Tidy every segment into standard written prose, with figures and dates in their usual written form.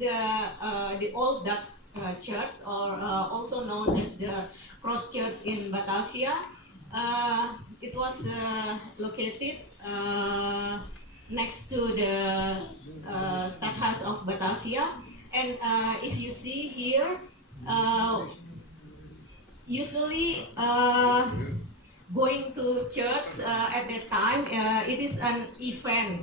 the old Dutch church, or also known as the Cross Church in Batavia. It was located next to the Stadhuis of Batavia, and if you see here, uh, usually going to church at that time, it is an event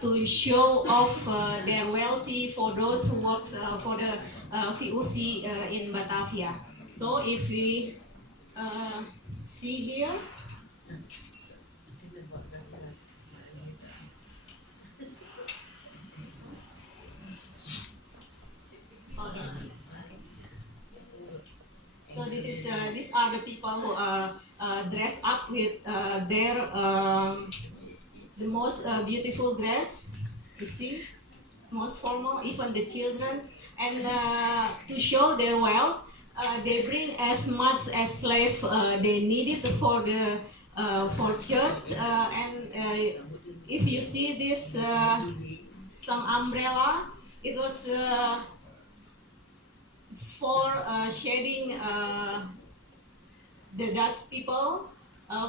to show off their wealthy for those who work for the VOC in Batavia. So if we see here, so these are the people who are dressed up with their the most beautiful dress. You see, most formal, even the children, and to show their wealth, they bring as much as slave they needed for church. And if you see this, some umbrella, it was it's for shading the Dutch people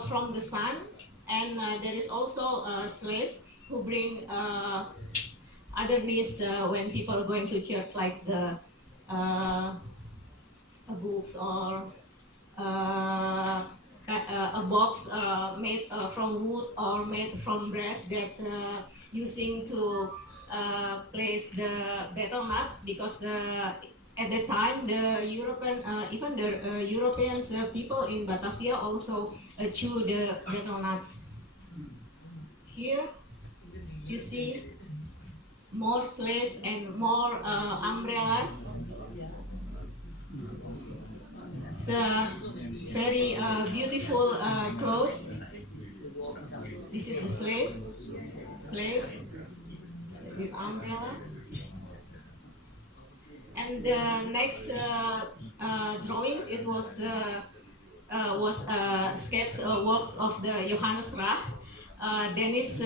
from the sun, and there is also a slave who bring other needs when people are going to church, like the books, or a box made from wood or made from brass that using to place the betel nut, because at that time the European, even the Europeans people in Batavia also chew the betel nuts. Here you see more slave and more umbrellas. The very beautiful clothes. This is the slave with umbrella. And the next drawings, it was sketch works of the Johannes Rach, Danish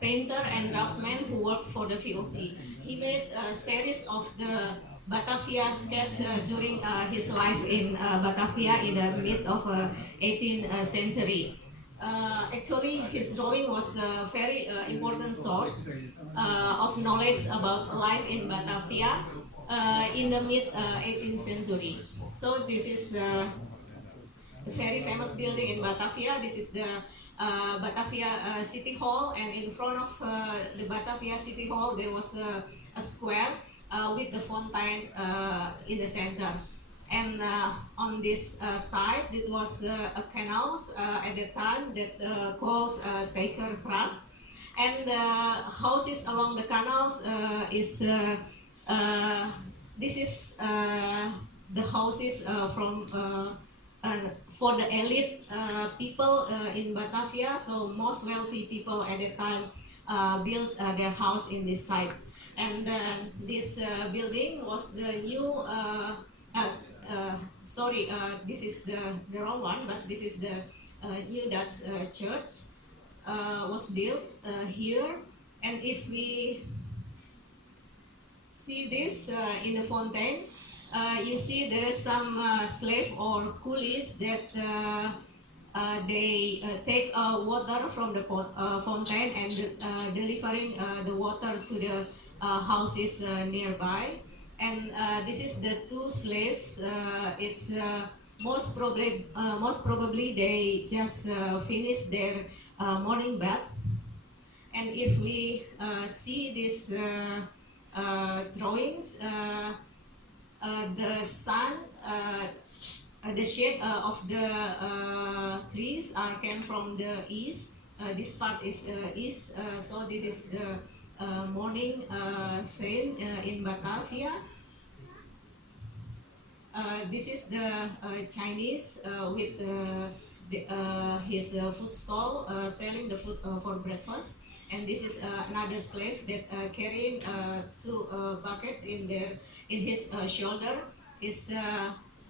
painter and draftsman who works for the VOC. He made a series of the Batavia sketch during his life in Batavia in the mid of 18th century. Actually, his drawing was a very important source of knowledge about life in Batavia in the mid 18th century. So this is a very famous building in Batavia. This is the Batavia City Hall, and in front of the Batavia City Hall there was a square with the fountain in the center. And on this side, it was a canal at the time that calls Tijgergracht. And houses along the canals is this is the houses from for the elite people in Batavia. So most wealthy people at the time built their house in this site. And this building was the new this is the wrong one, but this is the new Dutch church was built here. And if we see this in the fountain, you see there is some slave or coolies that they take water from the fountain and delivering the water to the houses nearby. And this is the two slaves. It's most probably they just finished their morning bath. And if we see these drawings, the sun, the shade of the trees came from the east. This part is east, so this is the morning scene in Batavia. This is the Chinese with his food stall selling the food for breakfast. And this is another slave that carrying two buckets in his shoulder. Is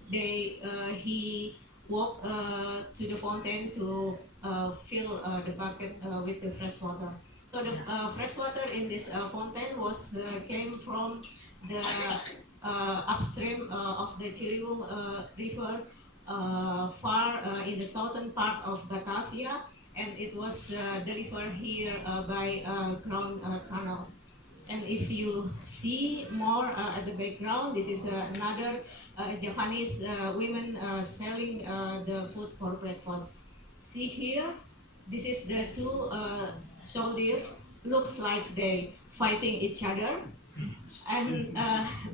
he walked to the fountain to fill the bucket with the fresh water. So the fresh water in this fountain was came from the upstream of the Ciliwung River, far in the southern part of Batavia, and it was delivered here by ground tunnel. And if you see more at the background, this is another Japanese women selling the food for breakfast. See here, this is the two soldiers. Looks like they fighting each other. And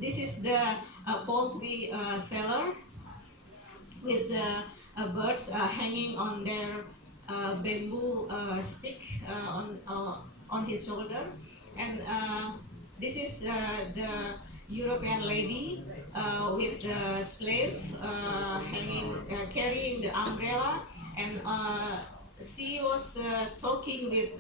this is the poultry seller with the birds hanging on their bamboo stick on his shoulder. And this is the European lady with the slave carrying the umbrella, and she was talking with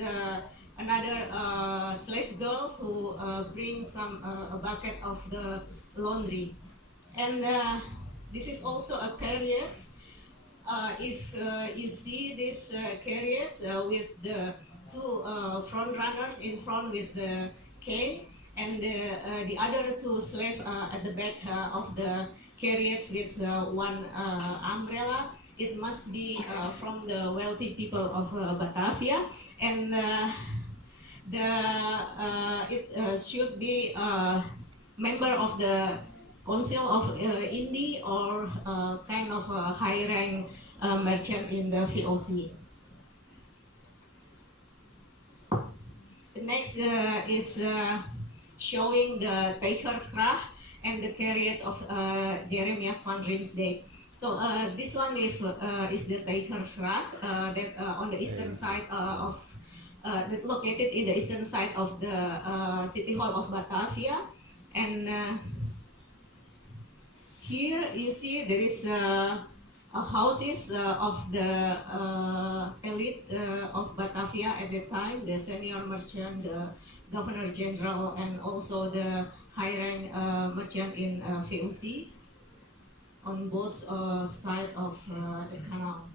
another slave girl who bring a bucket of the laundry. And this is also a carriage. If you see this carriage with the two front runners in front with the cane, and the other two slaves at the back of the carriage with one umbrella, it must be from the wealthy people of Batavia, and it should be a member of the Council of Indy or kind of a high rank merchant in the VOC. The next is showing the Tijgergracht and the carriage of Jeremias van Riemsdijk. So this one is the Tijgergracht that on the eastern side of that located in the eastern side of the City Hall of Batavia. And here you see there is houses of the elite of Batavia at the time, the senior merchant, the governor general, and also the high rank merchant in VOC on both sides of the canal.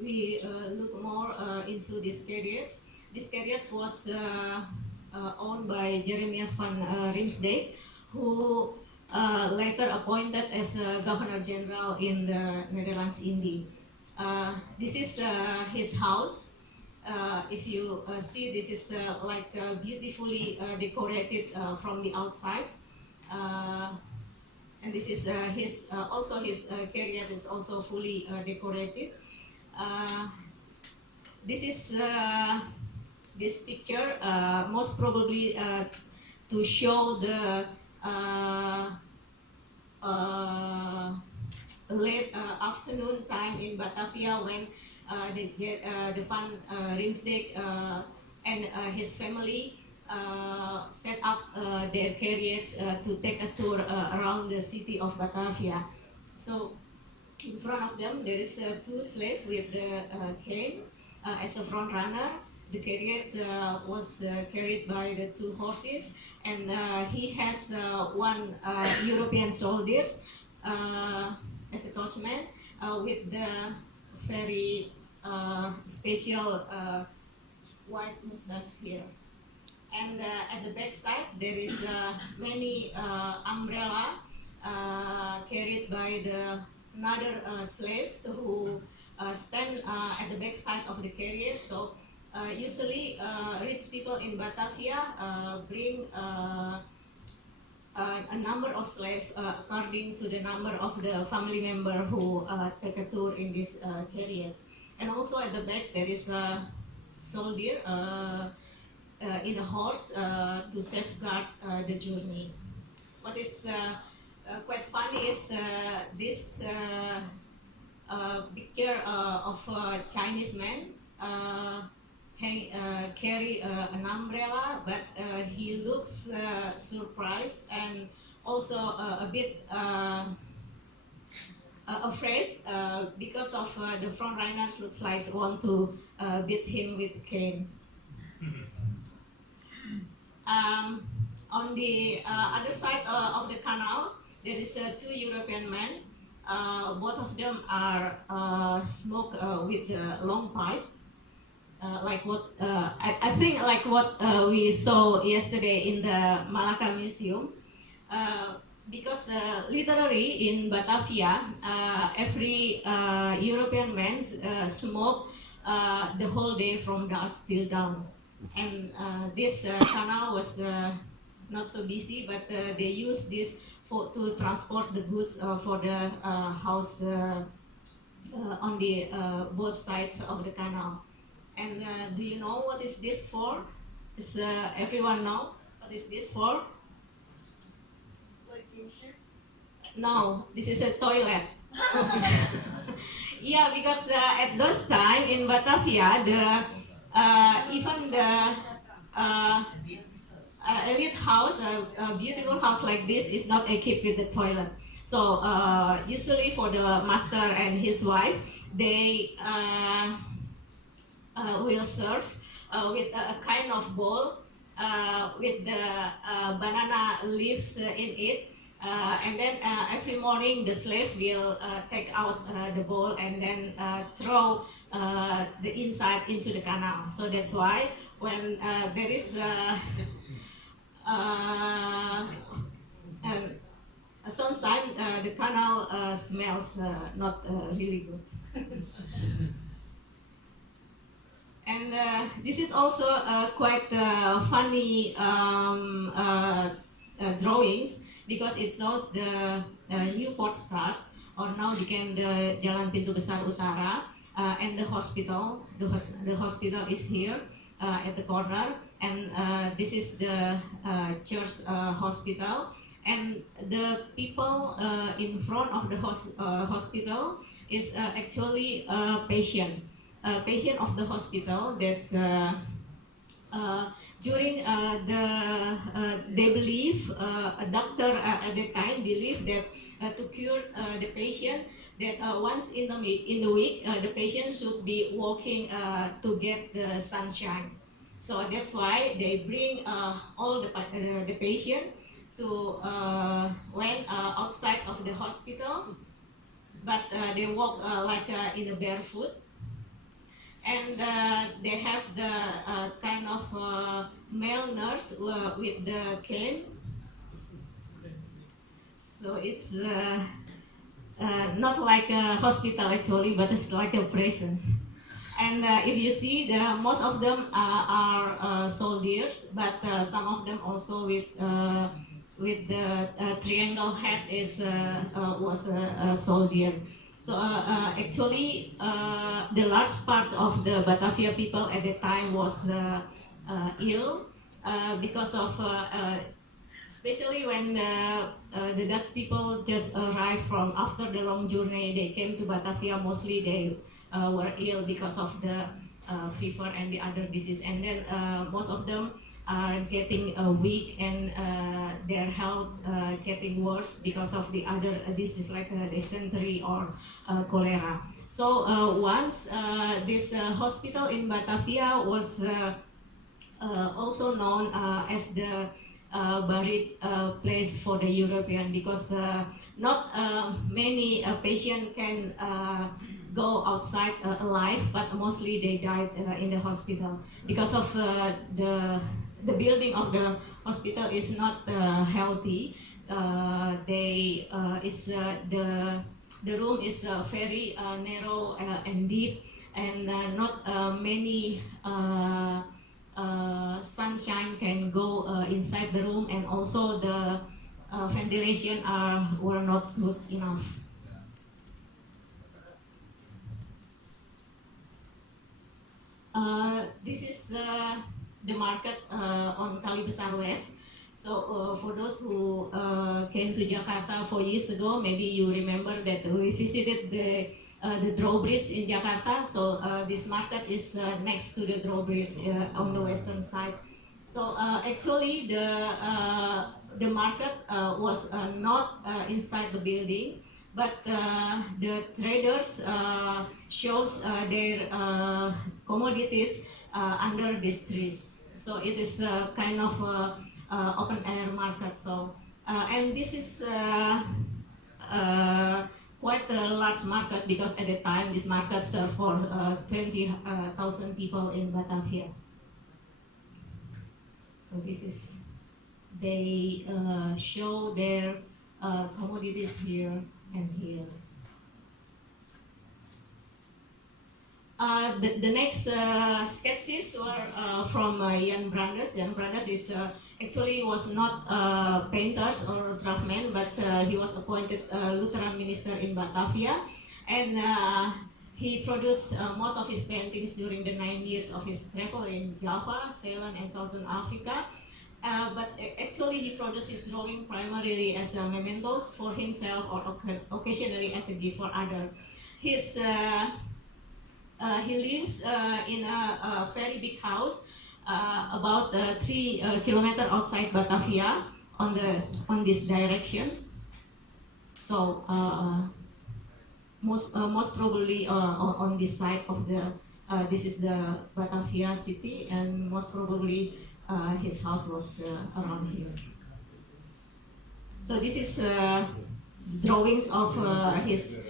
We look more into this carriage. This carriage was owned by Jeremias van Riemsdijk, who later appointed as Governor General in the Netherlands Indy. This is his house. If you see, this is beautifully decorated from the outside. And this is his carriage is also fully decorated. This is this picture most probably to show the late afternoon time in Batavia when the Van Riemsdijk and his family set up their carriage to take a tour around the city of Batavia. So in front of them there is two slaves with the cane as a front runner. The carriage was carried by the two horses, and he has one European soldiers as a coachman with the very special white mustache here. And at the back side there is many umbrella carried by the another slaves who stand at the back side of the carriage. So usually rich people in Batavia bring a number of slaves according to the number of the family member who take a tour in this carriage. And also at the back there is a soldier in a horse to safeguard the journey. What is quite funny is this picture of a Chinese man carry an umbrella, but he looks surprised and also a bit afraid because of the front runner looks like want to beat him with cane. On the other side of the canals, there is two European men Both of them are smoke with the long pipe, like what I think like what we saw yesterday in the Malacca Museum. Uh, because literally in Batavia, every European man smoke the whole day from dusk till dawn. And this canal was not so busy, but they use this to transport the goods for the house on the both sides of the canal. And do you know what is this for? Does everyone know what is this for? No, this is a toilet. Yeah, because at those time in Batavia, the even the uh, elite house, a beautiful house like this, is not equipped with the toilet. So usually for the master and his wife, they will serve with a kind of bowl with the banana leaves in it. And then every morning the slave will take out the bowl and then throw the inside into the canal. So that's why when there is um, sometimes the canal smells not really good. And this is also quite funny drawings because it shows the new port start or now became the Jalan Pintu Besar Utara and the hospital. The hospital is here at the corner, and this is the church hospital. And the people in front of the hospital is actually a patient of the hospital that during they believe a doctor at that time believed that to cure the patient that once in the week the patient should be walking to get the sunshine. So that's why they bring all the patient to land outside of the hospital, but they walk like in a barefoot, and they have the kind of male nurse with the cane. So it's not like a hospital actually, but it's like a prison. And if you see, most of them are soldiers, but some of them also with the triangle head is was a soldier. So actually, the large part of the Batavia people at that time was ill because of, especially when the Dutch people just arrived from after the long journey. They came to Batavia. Mostly they were ill because of the fever and the other disease, and then most of them are getting weak and their health getting worse because of the other disease like dysentery or cholera. So once this hospital in Batavia was also known as the buried place for the European, because not many patients can go outside alive, but mostly they died in the hospital because of the building of the hospital is not healthy. They is the room is very narrow and deep, and not many sunshine can go inside the room, and also the ventilation were not good enough. This is the market on Kali Besar West. So for those who came to Jakarta 4 years ago, maybe you remember that we visited the drawbridge in Jakarta. So this market is next to the drawbridge on the western side. So actually the market was not inside the building, but the traders shows their commodities under these trees. So it is a kind of open air market. So and this is quite a large market because at the time this market served for 20,000 people in Batavia. So this is, they show their commodities here and here. The next sketches were from Jan Brandes. Jan Brandes is actually was not painters or draftsman, but he was appointed Lutheran minister in Batavia, and he produced most of his paintings during the 9 years of his travel in Java, Ceylon, and Southern Africa. But actually, he produced his drawing primarily as mementos for himself or occasionally as a gift for others. His he lives in a very big house about 3 kilometers outside Batavia on this direction. So most probably on this side of the this is the Batavia city, and most probably his house was around here. So this is drawings of his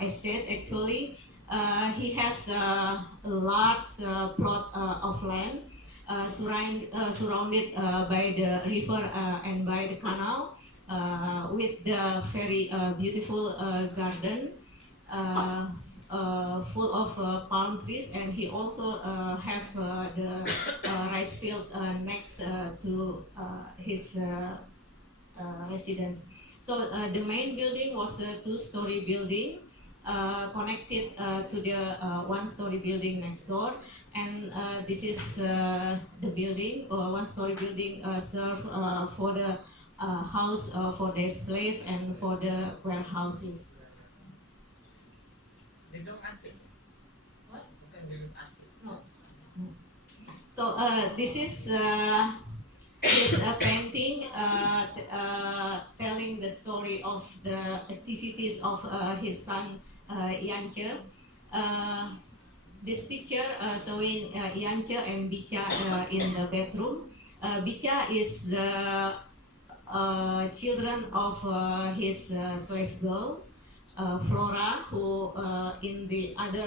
estate. Actually, he has a large plot of land surrounded by the river and by the canal, with the very beautiful garden full of palm trees, and he also have the rice field next to his residence. So the main building was a two-story building connected to the one-story building next door, and this is the building, one-story building served for the house for their slave and for the warehouses. They don't asik. What? Bukan they don't asik. No. So this is his painting telling the story of the activities of his son Yance. This picture showing Yance and Bicha in the bedroom. Bicha is the children of his slave girls, Flora, who in the other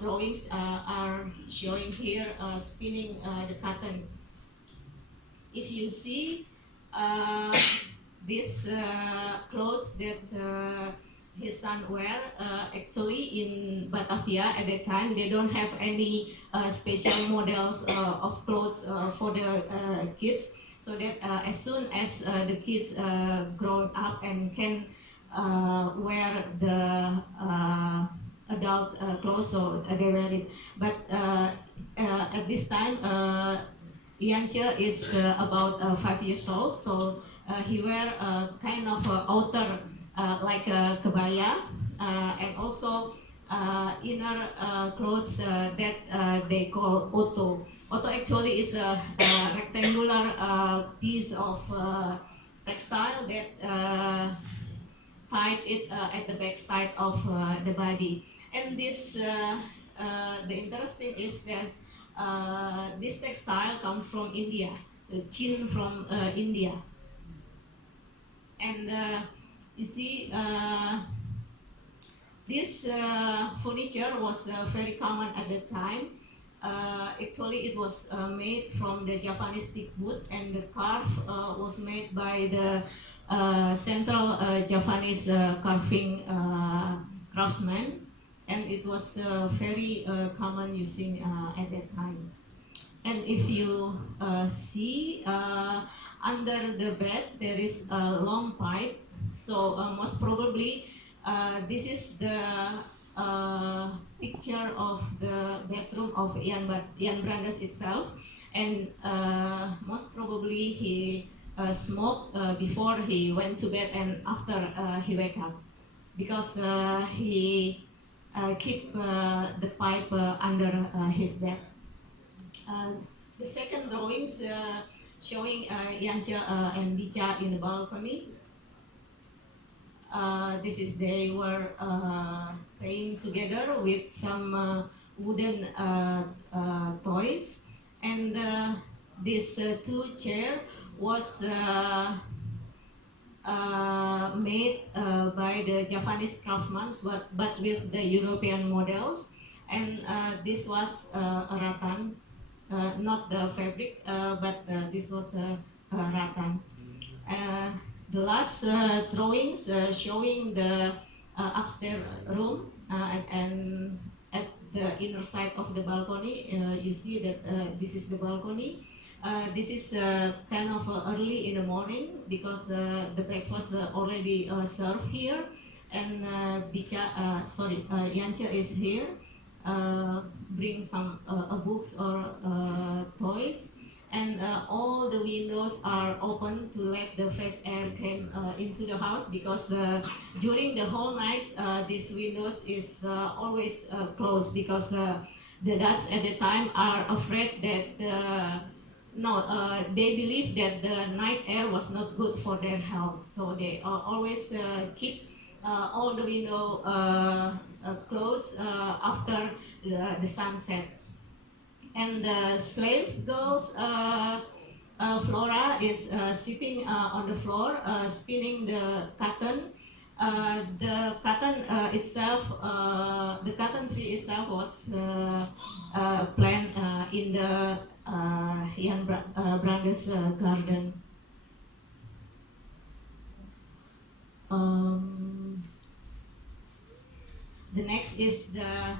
drawings are showing here spinning the cotton. If you see these clothes that his son wear, actually in Batavia at that time they don't have any special models of clothes for the kids, so that as soon as the kids grown up and can wear the adult clothes, so they wear it. But at this time Yance is about 5 years old, so he wear a kind of outer like a kebaya, and also inner clothes that they call oto. Oto actually is a rectangular piece of textile that tied it at the back side of the body. And this, the interesting is that this textile comes from India, chin from India. And you see, this furniture was very common at the time. Actually, it was made from the Javanese teak wood, and the carve was made by the Central Javanese carving craftsman, and it was very common using at that time. And if you see under the bed there is a long pipe, so most probably this is the picture of the bedroom of Jan Brandes itself, and most probably he smoked before he went to bed and after he wake up, because he keep the pipe under his bed. The second drawings showing Yance and Bicha in the balcony. This is, they were playing together with some wooden toys, and this two chair was made by by the Japanese craftsmen, but with the European models. And this was a rattan, not the fabric, but this was a rattan. Uh, the last drawings showing the upstairs room, and at the inner side of the balcony, you see that this is the balcony. This is kind of early in the morning because the breakfast already served here, and Yancha is here. Bring some books or toys, and all the windows are open to let the fresh air come into the house, because during the whole night these windows is always closed, because the Dutch at the time are afraid that no, they believe that the night air was not good for their health, so they always keep all the window closed after the sunset. And the slave girls, Flora, is sitting on the floor, spinning the cotton. The cotton itself, the cotton tree itself was planted in the Jan Brandes garden. The next is the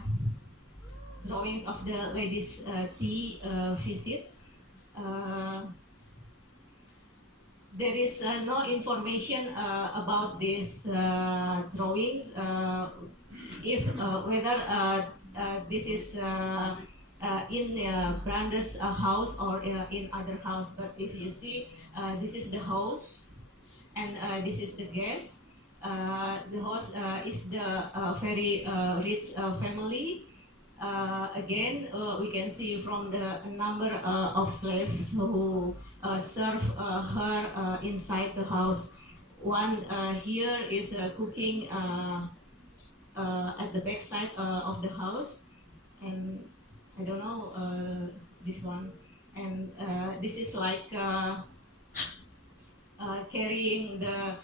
drawings of the ladies' tea visit. There is no information about these drawings, if whether this is in Brandes' house or in other house. But if you see, this is the house, and this is the guest. The host is the very rich family. Again, we can see from the number of slaves who serve her inside the house. One here is cooking at the back side of the house, and I don't know this one. And this is like carrying the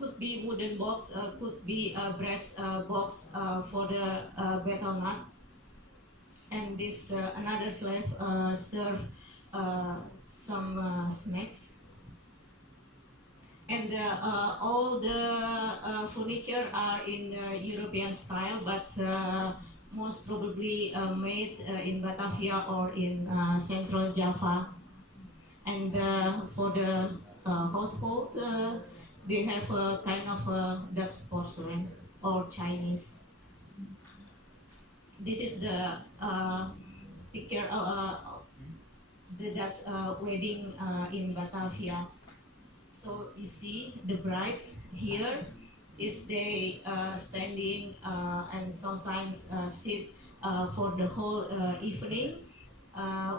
could be wooden box, could be a brass box for the betel nut. And this another slave serve some snacks. And all the furniture are in European style, but most probably made in Batavia or in Central Java. And for the household, they have a kind of Dutch porcelain or Chinese. This is the picture of the Dutch wedding in Batavia. So you see the brides here is they standing and sometimes sit for the whole evening.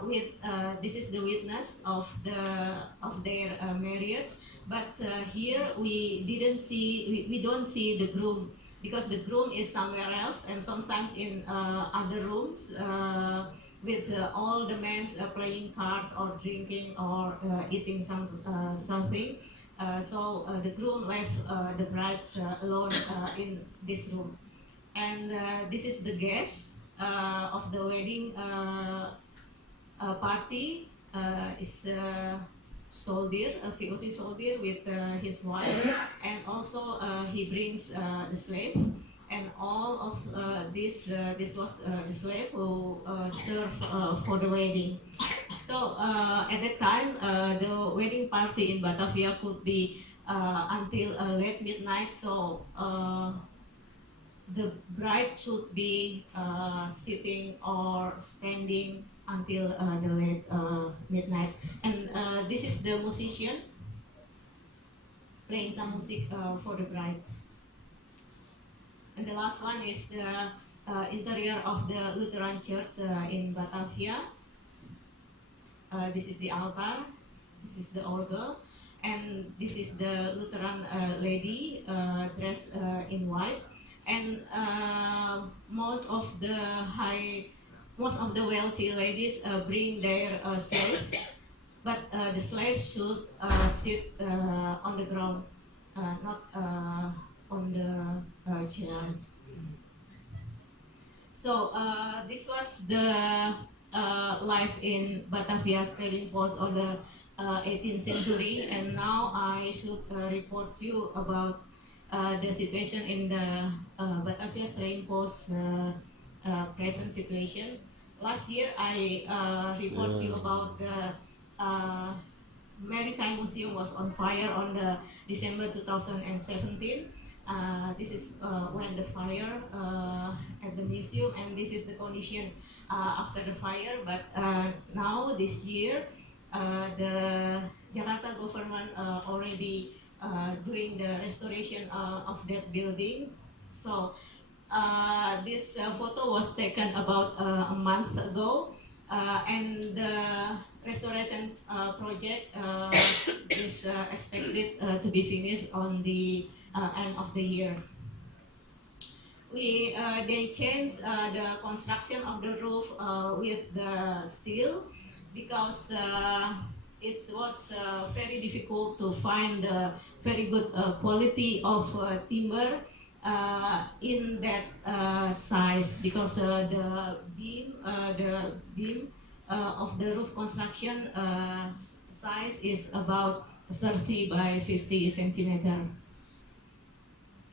With this is the witness of their marriage. But here we don't see the groom, because the groom is somewhere else, and sometimes in other rooms with all the men playing cards or drinking or eating something. So the groom left the brides alone in this room. And this is the guest of the wedding party. Is soldier, a VOC soldier with his wife, and also he brings the slave, and all of this was the slave who served for the wedding. So at that time, the wedding party in Batavia could be until late midnight. So the bride should be sitting or standing until the late midnight. And this is the musician playing some music for the bride. And the last one is the interior of the Lutheran Church in Batavia. This is the altar, this is the organ, and this is the Lutheran lady dressed in white. And most of the wealthy ladies bring their slaves, but the slaves should sit on the ground. not on the chair. So this was the life in Batavia's trading post on the 18th century, and now I should report you about the situation in the Batavia's trading post present situation. Last year I report you about the Maritime Museum was on fire on the December 2017. This is when the fire at the museum, and this is the condition after the fire. But now this year, the Jakarta government already doing the restoration of that building. So this photo was taken about a month ago, and the restoration project is expected to be finished on the end of the year. They changed the construction of the roof with the steel because it was very difficult to find very good quality of timber in that size, because the beam of the roof construction size is about 30 by 50 centimeter.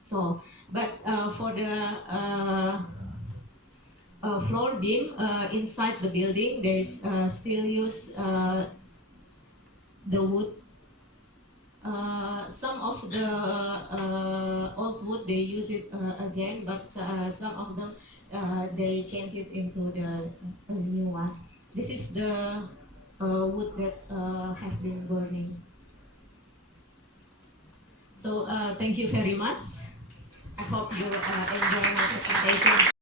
So, but for the floor beam inside the building, they still use the wood. Some of the old wood they use it again, but some of them they change it into the new one. This is the wood that have been burning. So thank you very much. I hope you enjoy my presentation.